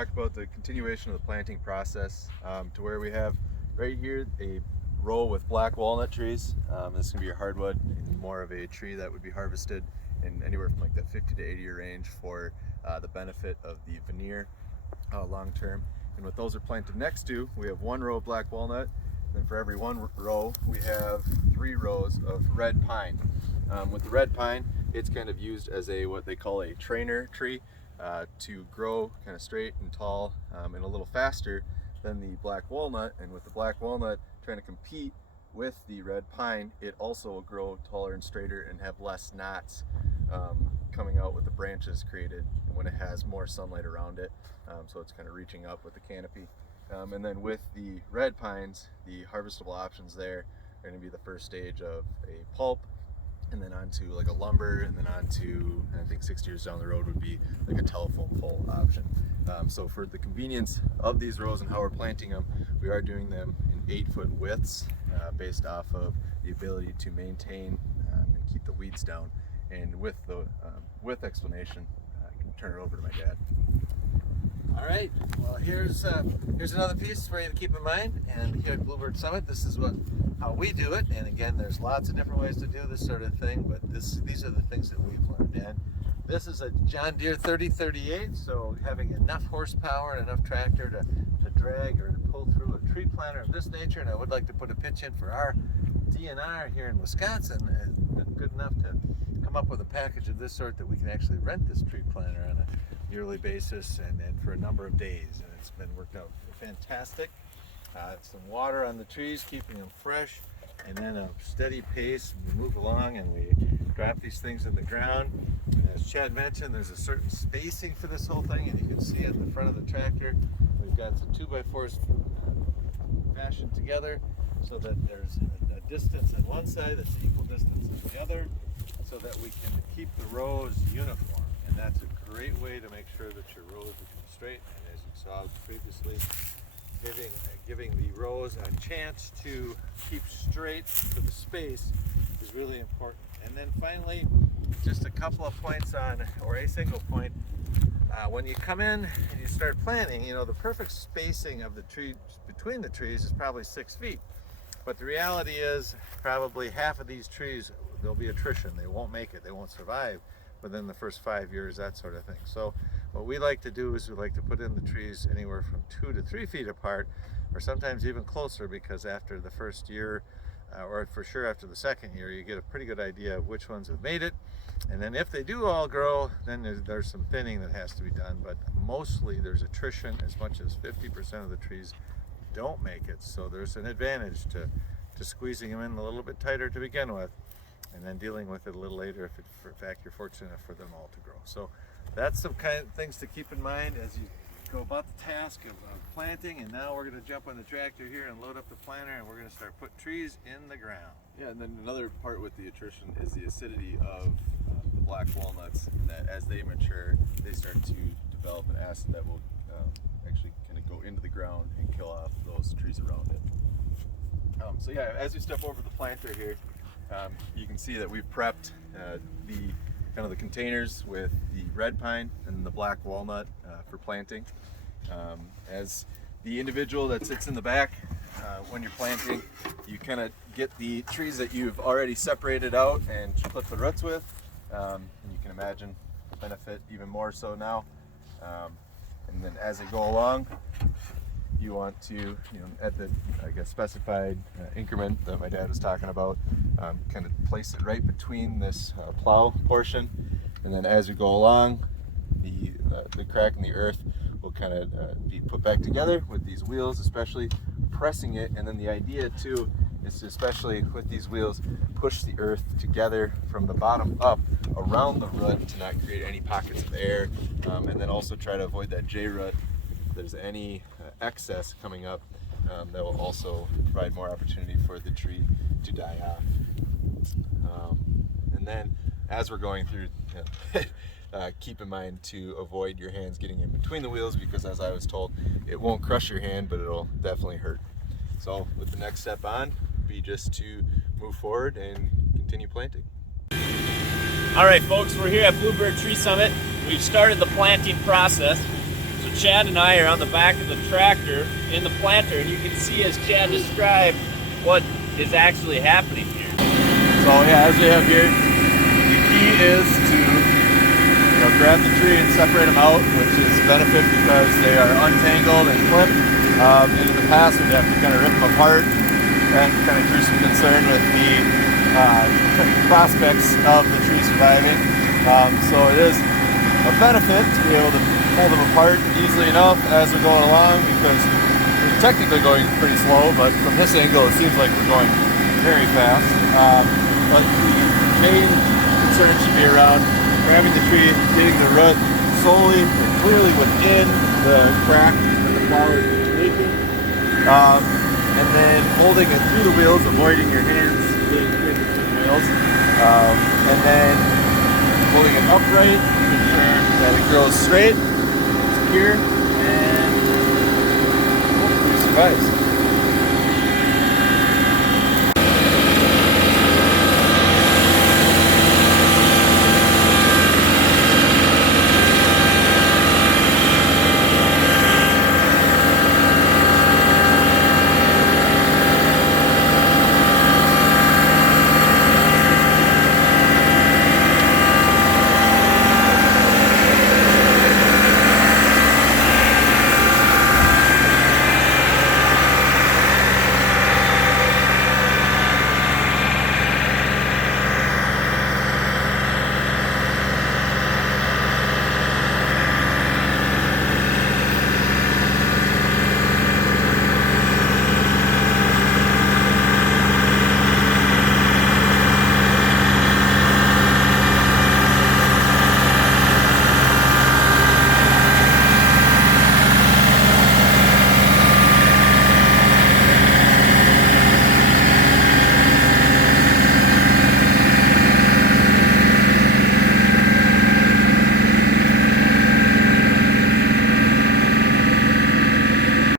talk about the continuation of the planting process to where we have right here a row with black walnut trees. This is going to be a hardwood, more of a tree that would be harvested in anywhere from like that 50 to 80 year range for the benefit of the veneer long term. And what those are planted next to, we have one row of black walnut. Then for every one row, we have 3 rows of red pine. With the red pine, it's kind of used as a what they call a trainer tree to grow kind of straight and tall and a little faster than the black walnut. And with the black walnut trying to compete with the red pine, it also will grow taller and straighter and have less knots coming out with the branches created when it has more sunlight around it. So it's kind of reaching up with the canopy. And then with the red pines, the harvestable options there are going to be the first stage of a pulp, and then onto like a lumber, and then onto, I think 6 years down the road would be like a telephone pole option. So for the convenience of these rows and how we're planting them, we are doing them in 8-foot widths based off of the ability to maintain and keep the weeds down. And with the width explanation, I can turn it over to my dad. All right, well here's another piece for you to keep in mind, and here at Bluebird Summit, this is how we do it. And again, there's lots of different ways to do this sort of thing, but these are the things that we've learned. And this is a John Deere 3038, so having enough horsepower and enough tractor to drag or to pull through a tree planter of this nature. And I would like to put a pitch in for our DNR here in Wisconsin. Has been good enough to come up with a package of this sort that we can actually rent this tree planter on a yearly basis and for a number of days, and it's been worked out fantastic. Some water on the trees, keeping them fresh, and then a steady pace. We move along and we drop these things in the ground. And as Chad mentioned, there's a certain spacing for this whole thing, and you can see at the front of the tractor we've got some 2x4s fashioned together so that there's a distance on one side that's equal distance on the other, so that we can keep the rows uniform. And that's a great way to make sure that your rows become straight. And as you saw previously, giving the rows a chance to keep straight for the space is really important. And then finally, just a couple of points on, or a single point, when you come in and you start planting, you know, the perfect spacing of the tree between the trees is probably 6 feet. But the reality is probably half of these trees, there'll be attrition. They won't make it, they won't survive within the first 5 years, that sort of thing. So what we like to do is we like to put in the trees anywhere from 2 to 3 feet apart, or sometimes even closer, because after the first year, or for sure after the second year, you get a pretty good idea of which ones have made it. And then if they do all grow, then there's some thinning that has to be done, but mostly there's attrition. As much as 50% of the trees don't make it. So there's an advantage to squeezing them in a little bit tighter to begin with, and then dealing with it a little later if in fact you're fortunate enough for them all to grow. So that's some kind of things to keep in mind as you go about the task of planting. And now we're going to jump on the tractor here and load up the planter, and we're going to start putting trees in the ground. Yeah, and then another part with the attrition is the acidity of the black walnuts, that as they mature, they start to develop an acid that will actually kind of go into the ground and kill off those trees around it. So yeah, as we step over the planter here, you can see that we've prepped the containers with the red pine and the black walnut for planting. As the individual that sits in the back, when you're planting, you kind of get the trees that you've already separated out and split the roots with. And you can imagine the benefit even more so now. And then as they go along, you want to, at the, specified increment that my dad was talking about, kind of place it right between this plow portion. And then as we go along, the crack in the earth will kind of be put back together with these wheels, especially pressing it. And then the idea too is to, especially with these wheels, push the earth together from the bottom up around the root to not create any pockets of air, and then also try to avoid that J root. If there's any excess coming up, that will also provide more opportunity for the tree to die off. And then as we're going through, keep in mind to avoid your hands getting in between the wheels, because as I was told, it won't crush your hand, but it'll definitely hurt. So with the next step on, be just to move forward and continue planting. All right, folks, we're here at Bluebird Tree Summit. We've started the planting process. So Chad and I are on the back of the tractor in the planter, and you can see as Chad described what is actually happening here. So yeah, as we have here, the key is to grab the tree and separate them out, which is a benefit because they are untangled and clipped. And in the past, we'd have to kind of rip them apart and kind of drew some concern with the prospects of the tree surviving. So it is a benefit to be able to pull them apart easily enough as we're going along, because we're technically going pretty slow, but from this angle it seems like we're going very fast. But the main concern should be around grabbing the tree, getting the root solely and clearly within the crack that the flower is making, and then holding it through the wheels, avoiding your hands getting between the wheels, and then holding it upright to ensure that it grows straight, secure, and hopefully survives.